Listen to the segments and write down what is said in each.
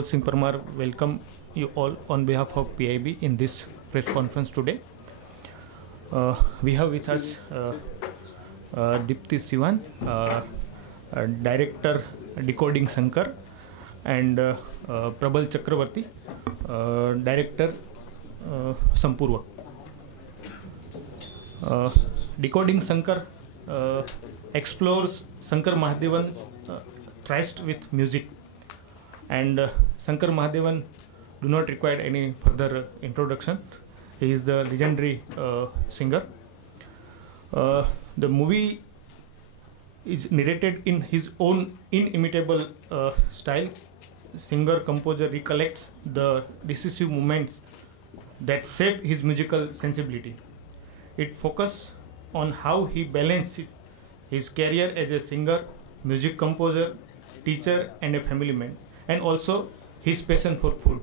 Paul Singh Parmar welcome you all on behalf of PIB in this press conference today. We have with us Deepti Sivan, Director Decoding Shankar, and Prabal Chakravarti, Director Sampurva. Decoding Shankar explores Shankar Mahadevan's tryst with music, and Shankar Mahadevan do not require any further introduction. He is the legendary singer. The movie is narrated in his own inimitable style. Singer-composer recollects the decisive moments that shape his musical sensibility. It focuses on how he balances his career as a singer, music composer, teacher, and a family man, and also his passion for food.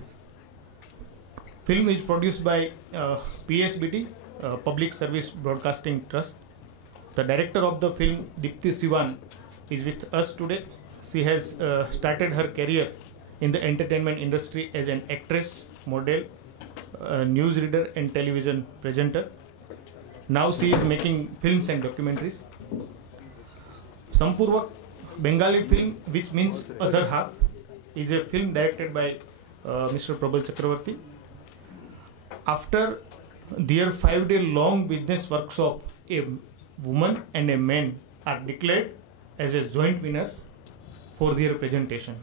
Film is produced by PSBT, Public Service Broadcasting Trust. The director of the film, Deepti Sivan, is with us today. She has started her career in the entertainment industry as an actress, model, newsreader, and television presenter. Now she is making films and documentaries. Sampurva, Bengali film, which means other half, is a film directed by Mr. Prabal Chakravarti. After their 5-day long business workshop, a woman and a man are declared as a joint winners for their presentation.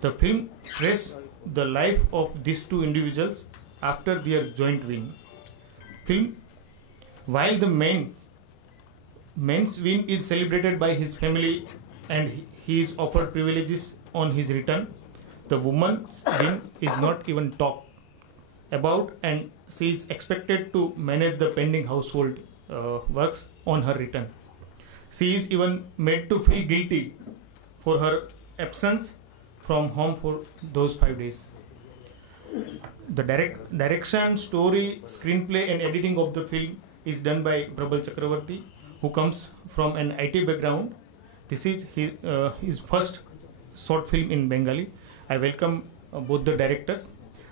The film traces the life of these two individuals after their joint win. While the man's win is celebrated by his family and he is offered privileges on his return, the woman's win is not even talked about, and she is expected to manage the pending household works on her return. She is even made to feel guilty for her absence from home for those 5 days. The direction, story, screenplay, and editing of the film is done by Prabal Chakravarti, who comes from an IT background. This is his first short film in Bengali. I welcome both the directors.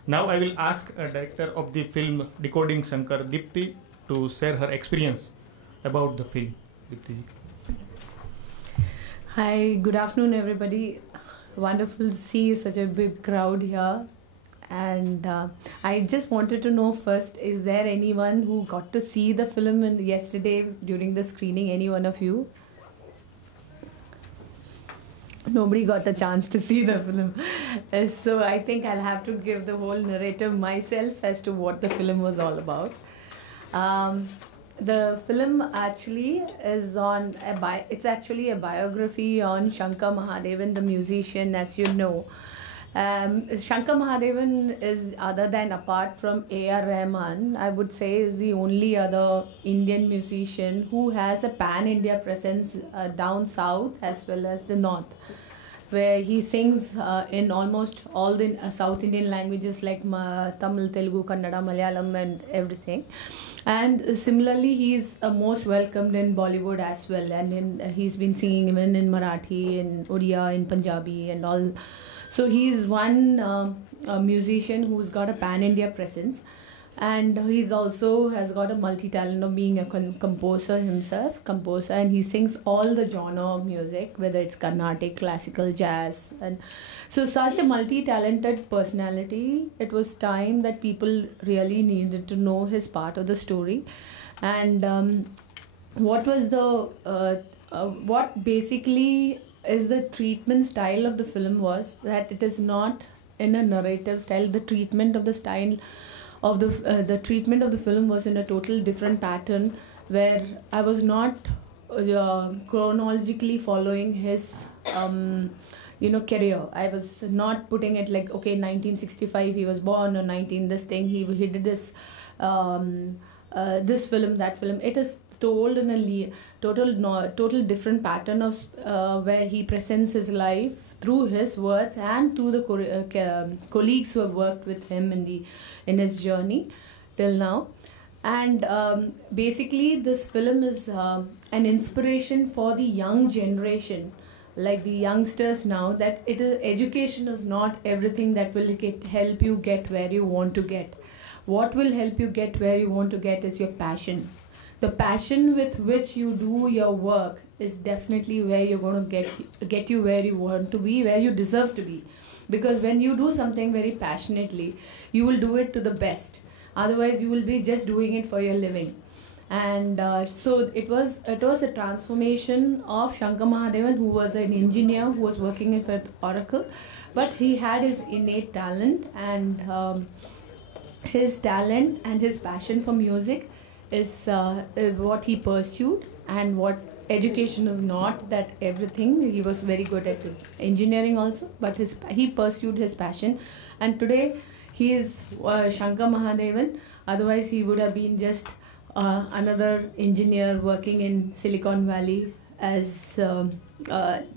Now I will ask a director of the film Decoding Shankar, Deepti, to share her experience about the film. Deepti. Hi, good afternoon everybody. Wonderful to see such a big crowd here. And I just wanted to know first, is there anyone who got to see the film yesterday during the screening? Any one of you? Nobody got the chance to see the film. So I think I'll have to give the whole narrative myself as to what the film was all about. The film actually is on it's actually a biography on Shankar Mahadevan, the musician, as you know. Shankar Mahadevan is, other than apart from A.R. Rahman, I would say is the only other Indian musician who has a pan-India presence down south as well as the north, where he sings in almost all the South Indian languages like Tamil, Telugu, Kannada, Malayalam and everything. And similarly, he is most welcomed in Bollywood as well, and he's been singing even in Marathi, in Odia, in Punjabi and all. So he's one musician who's got a pan-India presence, and he's also has got a multi-talent of being a composer himself, and he sings all the genre of music, whether it's Carnatic, classical, jazz, and so such a multi-talented personality. It was time that people really needed to know his part of the story, and what was the what basically is the treatment style of the film was that it is not in a narrative style. The treatment of the style of the treatment of the film was in a total different pattern, where I was not chronologically following his career. I was not putting it like, okay, 1965 he was born, or 19 this thing he did this this film, that film. It is told in a total different pattern of where he presents his life through his words and through the colleagues who have worked with him in his journey till now. And basically this film is an inspiration for the young generation like the youngsters now, that education is not everything that will help you get where you want to get. What will help you get where you want to get is your passion. The passion with which you do your work is definitely where you're going to get you where you want to be, where you deserve to be. Because when you do something very passionately, you will do it to the best. Otherwise, you will be just doing it for your living. And so it was a transformation of Shankar Mahadevan, who was an engineer who was working with Oracle, but he had his innate talent, and his passion for music is what he pursued. And what education is not that everything. He was very good at engineering also, but he pursued his passion, and today he is Shankar Mahadevan. Otherwise, he would have been just another engineer working in Silicon Valley as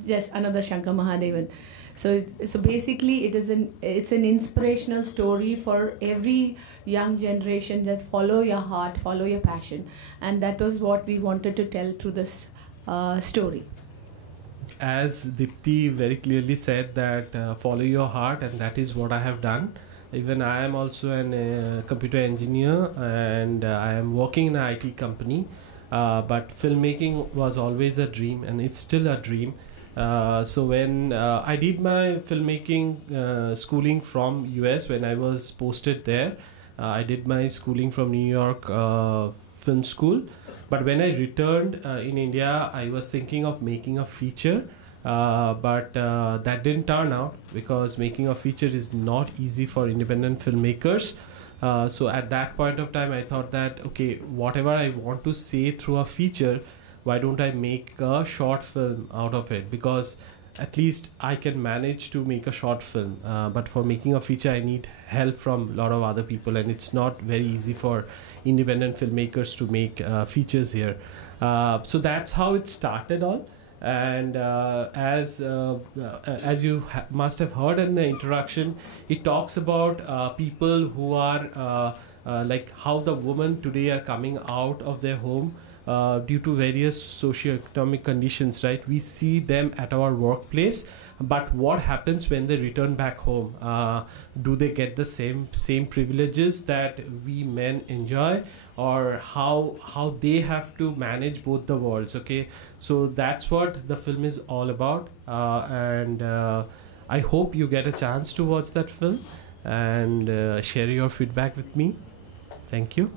just another Shankar Mahadevan. So basically, it's an inspirational story for every young generation, that follow your heart, follow your passion, and that was what we wanted to tell through this story. As Dipti very clearly said, that follow your heart, and that is what I have done. Even I am also an computer engineer, and I am working in an IT company, but filmmaking was always a dream, and it's still a dream. So when I did my filmmaking schooling from US, when I was posted there, I did my schooling from New York Film School. But when I returned in India, I was thinking of making a feature, but that didn't turn out, because making a feature is not easy for independent filmmakers. So at that point of time, I thought that, okay, whatever I want to say through a feature, why don't I make a short film out of it? Because at least I can manage to make a short film, but for making a feature, I need help from a lot of other people, and it's not very easy for independent filmmakers to make features here. So that's how it started all. And as you must have heard in the introduction, it talks about people who are like how the women today are coming out of their home due to various socio-economic conditions, right? We see them at our workplace, but what happens when they return back home? Do they get the same privileges that we men enjoy, or how they have to manage both the worlds? Okay, so that's what the film is all about, and I hope you get a chance to watch that film and share your feedback with me. Thank you.